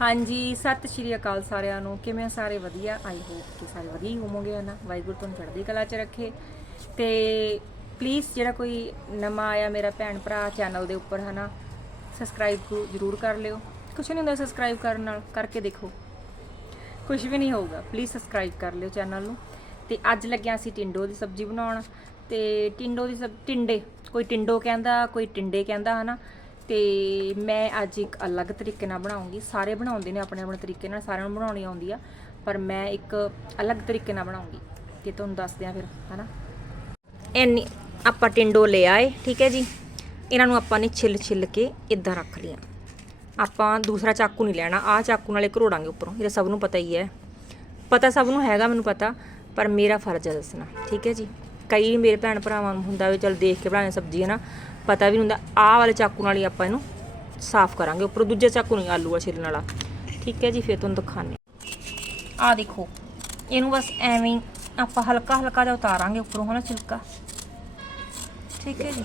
ਹਾਂਜੀ, ਸਤਿ ਸ਼੍ਰੀ ਅਕਾਲ ਸਾਰਿਆਂ ਨੂੰ। ਕਿਵੇਂ ਸਾਰੇ? ਵਧੀਆ। ਆਈ ਹੋਪ ਕਿ ਸਾਰੇ ਵਧੀਆ ਹੀ ਹੋਵੋਗੇ ਨਾ? ਵਾਹਿਗੁਰੂ ਤੁਹਾਨੂੰ ਚੜ੍ਹਦੀ ਕਲਾ 'ਚ ਰੱਖੇ। ਤੇ ਪਲੀਜ਼ ਜਿਹੜਾ ਕੋਈ ਨਵਾਂ ਆਇਆ ਮੇਰਾ ਭੈਣ ਭਰਾ ਚੈਨਲ ਦੇ ਉੱਪਰ ਹਨਾ ਸਬਸਕ੍ਰਾਈਬ ਜ਼ਰੂਰ ਕਰ ਲਿਓ। ਕੁਛ ਨਹੀਂ ਹੁੰਦਾ ਸਬਸਕ੍ਰਾਈਬ ਕਰਨ ਨਾਲ, ਕਰਕੇ ਦੇਖੋ। ਕੁਝ ਵੀ ਨਹੀਂ ਹੋਊਗਾ। ਪਲੀਜ਼ ਸਬਸਕ੍ਰਾਈਬ ਕਰ ਲਿਓ ਚੈਨਲ ਨੂੰ। ਤੇ ਅੱਜ ਲੱਗਿਆ ਅਸੀਂ ਟਿੰਡੋ ਦੀ ਸਬਜ਼ੀ ਬਣਾਉਣ। ਤੇ ਟਿੰਡੋ ਦੀ ਸਬ, ਟਿੰਡੇ। ਕੋਈ ਟਿੰਡੋ ਕਹਿੰਦਾ, ਕੋਈ ਟਿੰਡੇ ਕਹਿੰਦਾ ਹਨਾ ਤੇ ਮੈਂ ਅੱਜ ਇੱਕ ਅਲੱਗ ਤਰੀਕੇ ਨਾਲ ਬਣਾਉਂਗੀ। ਸਾਰੇ ਬਣਾਉਂਦੇ ਨੇ ਆਪਣੇ ਆਪਣੇ ਤਰੀਕੇ ਨਾਲ, ਸਾਰਿਆਂ ਨੂੰ ਬਣਾਉਣੀ ਆਉਂਦੀ ਆ, ਪਰ ਮੈਂ ਇੱਕ ਅਲੱਗ ਤਰੀਕੇ ਨਾਲ ਬਣਾਉਂਗੀ। ਤੇ ਤੁਹਾਨੂੰ ਦੱਸਦੇ ਆ ਫਿਰ, ਹਨਾ? ਇੰਨੀ ਆਪਾਂ ਟਿੰਡੋ ਲੈ ਆਏ, ਠੀਕ ਹੈ ਜੀ। ਇਹਨਾਂ ਨੂੰ ਆਪਾਂ ਨੇ ਛਿੱਲ ਛਿੱਲ ਕੇ ਇਦਾਂ ਰੱਖ ਲਿਆ ਆਪਾਂ ਦੂਸਰਾ ਚਾਕੂ ਨਹੀਂ ਲੈਣਾ, ਆਹ ਚਾਕੂ ਨਾਲੇ ਘਰੋੜਾਂਗੇ ਉੱਪਰੋਂ। ਇਹ ਤਾਂ ਸਭ ਨੂੰ ਪਤਾ ਹੀ ਹੈ। ਪਤਾ ਸਭ ਨੂੰ ਹੈਗਾ ਮੈਨੂੰ ਪਤਾ, ਪਰ ਮੇਰਾ ਫਰਜ਼ ਹੈ ਦੱਸਣਾ, ਠੀਕ ਹੈ ਜੀ। ਕਈ ਮੇਰੇ ਭੈਣ ਭਰਾਵਾਂ ਨੂੰ ਹੁੰਦਾ ਵੀ ਚਲ ਦੇਖ ਕੇ ਬਣਾਉਣੀ ਸਬਜ਼ੀ ਹੈ ਨਾ ਪਤਾ ਵੀ ਨਹੀਂ ਹੁੰਦਾ, ਆਹ ਵਾਲੇ ਚਾਕੂ ਨਾਲ ਹੀ ਆਪਾਂ ਇਹਨੂੰ ਸਾਫ਼ ਕਰਾਂਗੇ, ਉੱਪਰੋਂ ਦੂਜੇ ਚਾਕੂ ਨਹੀਂ ਆਲੂ ਵਾਲਾ ਛਿੱਲਣ ਵਾਲਾ। ਠੀਕ ਹੈ ਜੀ, ਫਿਰ ਤੁਹਾਨੂੰ ਦਿਖਾਣੇ ਆਹ ਦੇਖੋ, ਇਹਨੂੰ ਬਸ ਐਵੇਂ ਆਪਾਂ ਹਲਕਾ ਹਲਕਾ ਜਿਹਾ ਉਤਾਰਾਂਗੇ ਉੱਪਰੋਂ, ਹਨਾ ਛਿਲਕਾ? ਠੀਕ ਹੈ ਜੀ।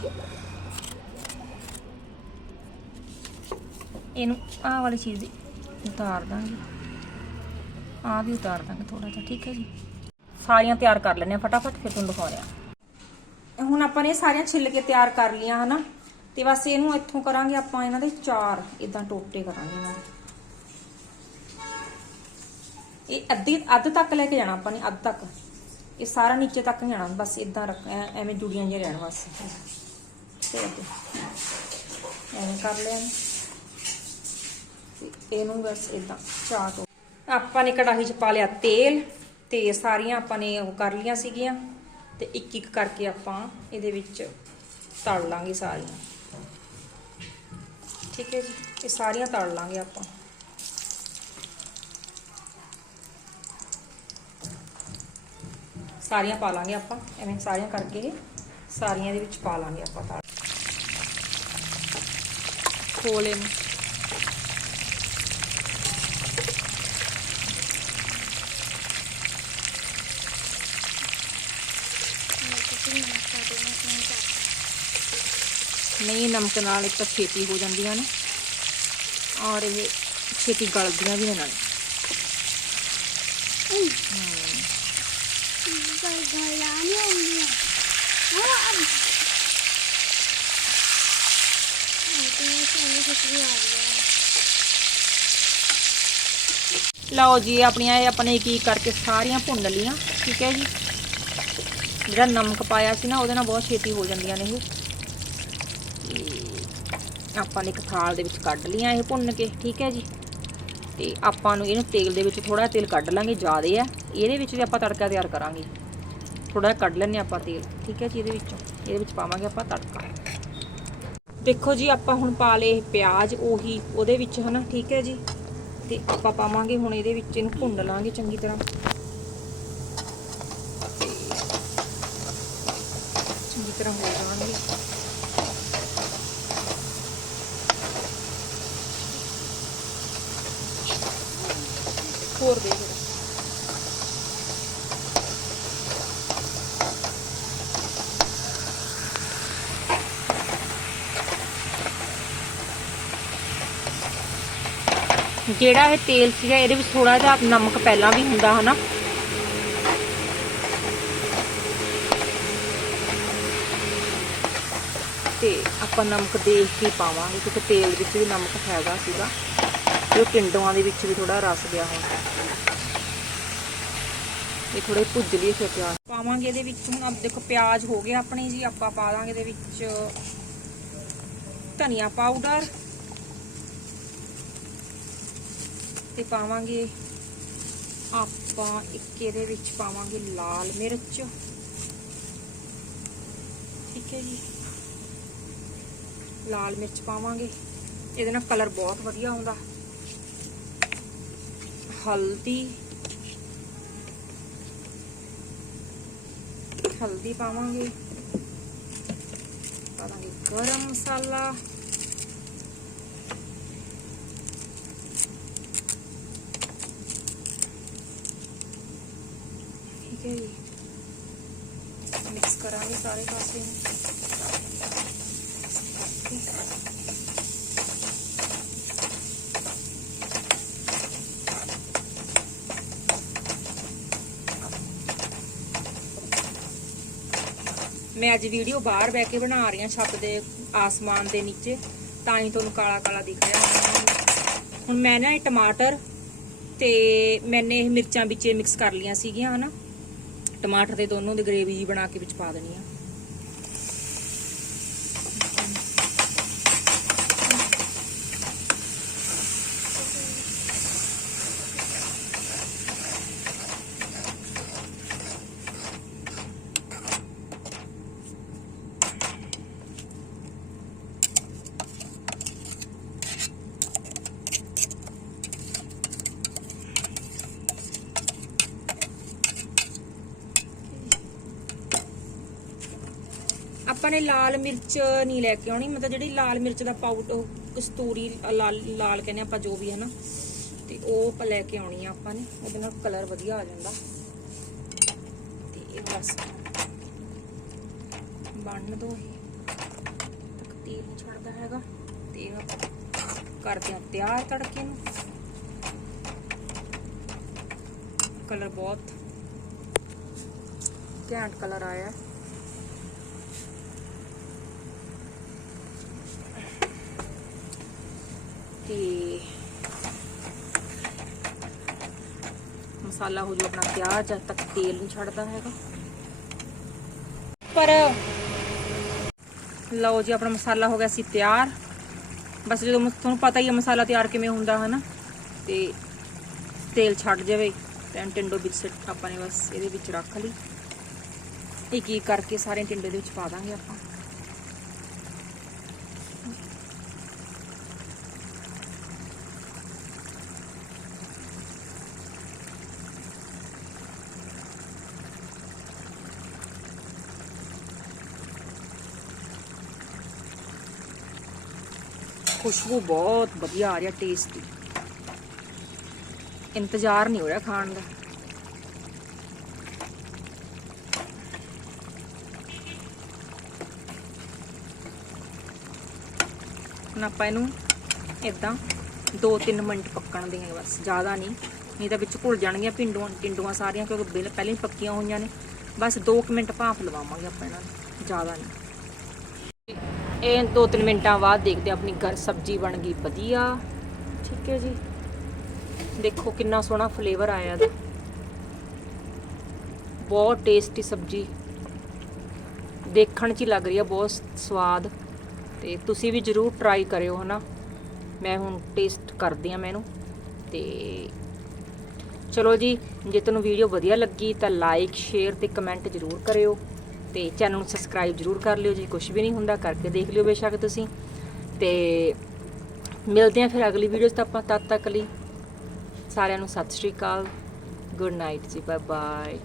ਇਹਨੂੰ ਆਹ ਵਾਲੀ ਚੀਜ਼ ਦੀ ਉਤਾਰ ਦਾਂਗੇ। ਆਹ ਵੀ ਉਤਾਰ ਦਾਂਗੇ ਥੋੜਾ ਜਿਹਾ, ਠੀਕ ਹੈ ਜੀ। ਸਾਰੀਆਂ ਤਿਆਰ ਕਰ ਲੈਣੇ ਆ ਫਟਾਫਟ, ਫਿਰ ਤੁਹਾਨੂੰ ਦਿਖਾਉਂਦੇ ਆ ਹੁਣ ਆਪਾਂ ਨੇ ਇਹ ਸਾਰੀਆਂ ਛਿੱਲ ਕੇ ਤਿਆਰ ਕਰ ਲੀਆਂ ਹਨਾ? ਤੇ ਬਸ ਇਹਨੂੰ ਇੱਥੋਂ ਕਰਾਂਗੇ ਆਪਾਂ ਇਹਨਾਂ ਦੇ ਚਾਰ ਇਦਾਂ ਟੋਟੇ ਕਰਾਂਗੇ ਇਹਨਾਂ ਦੇ। ਇਹ ਅੱਧੀ, ਅੱਧ ਤੱਕ ਲੈ ਕੇ ਜਾਣਾ ਆਪਾਂ ਨੇ, ਅੱਧ ਤੱਕ। ਇਹ ਸਾਰਾ ਨੀਚੇ ਤੱਕ ਨਹੀਂ ਜਾਣਾ, ਬਸ ਇਦਾਂ ਰੱਖ ਐਵੇਂ ਜੁੜੀਆਂ ਜਿਹੀਆਂ ਰਹਿਣ ਬਸ ਤੇ ਐਵੇਂ ਕਰ ਲਿਆ ਇਹਨੂੰ। ਬਸ ਇਦਾਂ ਚਾਰ ਟੋ ਆਪਾਂ ਨੇ ਕੜਾਹੀ 'ਚ ਪਾ ਲਿਆ ਤੇਲ, ਤੇ ਸਾਰੀਆਂ ਆਪਾਂ ਨੇ ਉਹ ਕਰ ਲੀਆਂ ਸੀਗੀਆਂ। ਤੇ ਇੱਕ ਇੱਕ ਕਰਕੇ ਆਪਾਂ ਇਹਦੇ ਵਿੱਚ ਤਲ ਲਾਂਗੇ ਸਾਰੀਆਂ। ਠੀਕ ਹੈ ਜੀ? ਇਹ ਸਾਰੀਆਂ ਤਲ ਲਾਂਗੇ ਆਪਾਂ। ਸਾਰੀਆਂ ਪਾ ਲਾਂਗੇ ਆਪਾਂ। ਐਵੇਂ ਸਾਰੀਆਂ ਕਰਕੇ ਸਾਰੀਆਂ ਦੇ ਵਿੱਚ ਪਾ ਲਾਂਗੇ ਆਪਾਂ ਤਲ। ਖੋਲ ਇਹਨੂੰ। ਨਹੀਂ ਨਮਕ ਨਾਲ ਇੱਕ ਤਾਂ ਛੇਤੀ ਹੋ ਜਾਂਦੀਆਂ ਨੇ ਔਰ ਇਹ ਛੇਤੀ ਗਲਦੀਆਂ ਵੀ ਨੇ ਨਾਲ। ਲਓ ਜੀ ਆਪਣੀਆਂ ਇਹ ਆਪਣੇ ਕੀ ਕਰਕੇ ਸਾਰੀਆਂ ਭੁੰਨ ਲੀਆਂ ਠੀਕ ਹੈ ਜੀ। ਜਿਹੜਾ ਨਮਕ ਪਾਇਆ ਸੀ ਨਾ, ਉਹਦੇ ਨਾਲ ਬਹੁਤ ਛੇਤੀ ਹੋ ਜਾਂਦੀਆਂ ਨੇ ਇਹ। ਤੇ ਆਪਾਂ ਨੇ ਇੱਕ ਥਾਲ ਦੇ ਵਿੱਚ ਕੱਢ ਲੀਆਂ ਇਹ ਭੁੰਨ ਕੇ, ਠੀਕ ਹੈ ਜੀ? ਤੇ ਆਪਾਂ ਨੂੰ ਇਹਨੂੰ ਤੇਲ ਦੇ ਵਿੱਚ ਥੋੜਾ ਤੇਲ ਕੱਢ ਲਾਂਗੇ ਜ਼ਿਆਦੇ ਆ। ਇਹਦੇ ਵਿੱਚ ਵੀ ਆਪਾਂ ਤੜਕਾ ਤਿਆਰ ਕਰਾਂਗੇ। ਥੋੜਾ ਜਿਹਾ ਕੱਢ ਲੈਣੇ ਆਪਾਂ ਤੇਲ, ਠੀਕ ਹੈ ਜੀ, ਇਹਦੇ ਵਿੱਚੋਂ। ਇਹਦੇ ਵਿੱਚ ਪਾਵਾਂਗੇ ਆਪਾਂ ਤੜਕਾ। ਦੇਖੋ ਜੀ, ਆਪਾਂ ਹੁਣ ਪਾ ਲਏ ਪਿਆਜ਼, ਉਹੀ, ਉਹਦੇ ਵਿੱਚ ਹਨਾ, ਠੀਕ ਹੈ ਜੀ? ਤੇ ਆਪਾਂ ਪਾਵਾਂਗੇ ਹੁਣ ਇਹਦੇ ਵਿੱਚ ਇਹਨੂੰ ਭੁੰਨ ਲਾਂਗੇ ਚੰਗੀ ਤਰ੍ਹਾਂ। ਤਰ੍ਹਾਂ ਹੋ ਜਾਣਗੇ। ਹੋਰ ਦੇ ਫਿਰ ਜਿਹੜਾ ਇਹ ਤੇਲ ਸੀਗਾ, ਇਹਦੇ ਵਿੱਚ ਥੋੜਾ ਜਿਹਾ ਨਮਕ ਪਹਿਲਾਂ ਵੀ ਹੁੰਦਾ, ਹਨਾ? ਤੇ ਆਪਾਂ ਨਮਕ ਦੇਖ ਕੇ ਪਾਵਾਂਗੇ, ਕਿਉਂਕਿ ਤੇਲ ਵਿੱਚ ਵੀ ਨਮਕ ਹੈਗਾ ਸੀਗਾ। ਤੇ ਉਹ ਟਿੰਡੋਆਂ ਦੇ ਵਿੱਚ ਵੀ ਥੋੜਾ ਰਸ ਗਿਆ ਹੁੰਦਾ ਇਹ ਥੋੜੇ ਭੁੱਜ ਲਈ ਫਿਰ ਪਿਆਜ਼। ਪਾਵਾਂਗੇ ਇਹਦੇ ਵਿੱਚ, ਹੁਣ ਆਪ ਦੇਖੋ ਪਿਆਜ਼ ਹੋ ਗਏ ਆਪਣੇ ਜੀ, ਆਪਾਂ ਪਾ ਦਾਂਗੇ ਇਹਦੇ ਵਿੱਚ ਧਨੀਆ ਪਾਊਡਰ। ਤੇ ਪਾਵਾਂਗੇ ਆਪਾਂ ਇੱਕ ਇਹਦੇ ਵਿੱਚ ਪਾਵਾਂਗੇ ਲਾਲ ਮਿਰਚ। ਠੀਕ ਹੈ ਜੀ। ਲਾਲ ਮਿਰਚ ਪਾਵਾਂਗੇ। ਇਹਦੇ ਨਾਲ ਕਲਰ ਬਹੁਤ ਵਧੀਆ ਆਉਂਦਾ। ਹਲਦੀ। ਹਲਦੀ ਪਾਵਾਂਗੇ। ਪਾਵਾਂਗੇ ਗਰਮ ਮਸਾਲਾ। ਠੀਕ ਹੈ ਜੀ। ਮਿਕਸ ਕਰਾਂਗੇ ਸਾਰੇ ਪਾਸੇ ਨੂੰ। ਮੈਂ ਅੱਜ ਵੀਡੀਓ ਬਾਹਰ ਬੈ ਕੇ ਬਣਾ ਰਹੀ ਹਾਂ ਛੱਤ ਦੇ ਆਸਮਾਨ ਦੇ ਨੀਚੇ। ਤਾਂ ਹੀ ਤੁਹਾਨੂੰ ਕਾਲਾ ਕਾਲਾ ਦਿਖ ਰਿਹਾ। ਹੁਣ ਮੈਂ ਨਾ ਇਹ ਟਮਾਟਰ ਤੇ ਮੈਨੇ ਇਹ ਮਿਰਚਾਂ ਵਿੱਚੇ ਮਿਕਸ ਕਰ ਲੀਆਂ ਸੀਗੀਆਂ, ਹਨਾ? ਟਮਾਟਰ ਦੇ ਦੋਨੋਂ ਦੀ ਗ੍ਰੇਵੀ ਜੀ ਬਣਾ ਕੇ ਵਿੱਚ ਪਾ ਦੇਣੀ ਆ। ਆਪਾਂ ਨੇ ਲਾਲ ਮਿਰਚ ਨਹੀਂ ਲੈ ਕੇ ਆਉਣੀ, ਮਤਲਬ ਜਿਹੜੀ ਲਾਲ ਮਿਰਚ ਦਾ ਪਾਊਡਰ ਕਸਤੂਰੀ ਲਾਲ ਲਾਲ ਕਹਿੰਦੇ ਆਪਾਂ ਜੋ ਵੀ ਹੈ ਨਾ, ਤੇ ਉਹ ਆਪਾਂ ਲੈ ਕੇ ਆਉਣੀ ਆ ਆਪਾਂ ਨੇ, ਉਹਦੇ ਨਾਲ ਕਲਰ ਵਧੀਆ ਆ ਜਾਂਦਾ। ਤੇ ਇਹ ਬਸ। ਬੰਨ ਦੋ ਇਹ। ਤੇਲ ਨੀ ਛੱਡਦਾ ਹੈਗਾ। ਤੇ ਆਪਾਂ ਕਰਦੇ ਆ ਤਿਆਰ ਤੜਕੇ ਨੂੰ। ਕਲਰ ਬਹੁਤ। ਘੈਂਟ ਕਲਰ ਆਇਆ। ਤੇ ਮਸਾਲਾ ਹੋ ਜੂ ਆਪਣਾ ਤਿਆਰ ਜਦ ਤੱਕ ਤੇਲ ਨਹੀਂ ਛੱਡਦਾ ਹੈਗਾ। ਪਰ ਲਓ ਜੀ, ਆਪਣਾ ਮਸਾਲਾ ਹੋ ਗਿਆ ਸੀ ਤਿਆਰ। ਬਸ ਜਦੋਂ ਤੁਹਾਨੂੰ ਪਤਾ ਹੀ ਹੈ ਮਸਾਲਾ ਤਿਆਰ ਕਿਵੇਂ ਹੁੰਦਾ ਹੈ ਨਾ ਤੇ ਤੇਲ ਛੱਡ ਜਾਵੇ ਤਾਂ ਟਿੰਡੋ ਵਿੱਚ ਆਪਾਂ ਨੇ ਬਸ ਇਹਦੇ ਵਿੱਚ ਰੱਖ ਲਈ। ਇੱਕ ਇੱਕ ਕਰਕੇ ਸਾਰੇ ਟਿੰਡੇ ਦੇ ਵਿੱਚ ਪਾ ਦਾਂਗੇ ਆਪਾਂ। ਖੁਸ਼ਬੂ ਬਹੁਤ ਵਧੀਆ ਆ ਰਿਹਾ ਟੇਸਟੀ ਇੰਤਜ਼ਾਰ ਨਹੀਂ ਹੋ ਰਿਹਾ ਖਾਣ ਦਾ। ਹੁਣ ਆਪਾਂ ਇਹਨੂੰ ਇਦਾਂ 2-3 ਮਿੰਟ ਪੱਕਣ ਦੇਂਗੇ ਬਸ, ਜ਼ਿਆਦਾ ਨਹੀਂ। ਨਹੀਂ ਤਾਂ ਵਿੱਚ ਘੁਲ ਜਾਣਗੀਆਂ ਪਿੰਡੂਆਂ ਟਿੰਡੂਆਂ ਸਾਰੀਆਂ, ਕਿਉਂਕਿ ਬਿਲ ਪਹਿਲਾਂ ਹੀ ਪੱਕੀਆਂ ਹੋਈਆਂ ਨੇ। ਬਸ 2 ਮਿੰਟ ਭਾਫ ਲਵਾਵਾਂਗੇ ਆਪਾਂ ਇਹਨਾਂ ਨੂੰ, ਜ਼ਿਆਦਾ ਨਹੀਂ। ਇਹ 2-3 ਮਿੰਟਾਂ ਬਾਅਦ ਦੇਖਦੇ ਹਾਂ, ਆਪਣੀ ਘਰ ਸਬਜ਼ੀ ਬਣ ਗਈ ਵਧੀਆ। ਠੀਕ ਹੈ ਜੀ। ਦੇਖੋ ਕਿੰਨਾ ਸੋਹਣਾ ਫਲੇਵਰ ਆਇਆ ਇਹਦਾ। ਬਹੁਤ ਟੇਸਟੀ ਸਬਜ਼ੀ। ਦੇਖਣ 'ਚ ਹੀ ਲੱਗ ਰਹੀ ਆ, ਬਹੁਤ ਸਵਾਦ। ਤੇ ਤੁਸੀਂ ਵੀ ਜਰੂਰ ਟਰਾਈ ਕਰਿਓ, ਹਨਾ। ਮੈਂ ਹੁਣ ਟੇਸਟ ਕਰਦੀ ਆ ਮੈਨੂੰ। ਤੇ ਚਲੋ ਜੀ, ਜੇ ਤੁਹਾਨੂੰ ਵੀਡੀਓ ਵਧੀਆ ਲੱਗੀ ਤਾਂ ਲਾਈਕ ਸ਼ੇਅਰ ਤੇ ਕਮੈਂਟ ਜਰੂਰ ਕਰਿਓ। ਤੇ ਚੈਨਲ ਨੂੰ ਸਬਸਕ੍ਰਾਈਬ ਜਰੂਰ ਕਰ ਲਿਓ ਜੀ ਕੁਝ ਵੀ ਨਹੀਂ ਹੁੰਦਾ, ਕਰਕੇ ਦੇਖ ਲਿਓ ਬੇਸ਼ੱਕ ਤੁਸੀਂ। ਤੇ ਮਿਲਦੇ ਆ ਫਿਰ ਅਗਲੀ ਵੀਡੀਓ 'ਚ ਆਪਾਂ ਤਦ ਤੱਕ ਲਈ। ਸਾਰਿਆਂ ਨੂੰ ਸਤਿ ਸ਼੍ਰੀ ਅਕਾਲ ਗੁੱਡ ਨਾਈਟ ਜੀ ਬਾਏ ਬਾਏ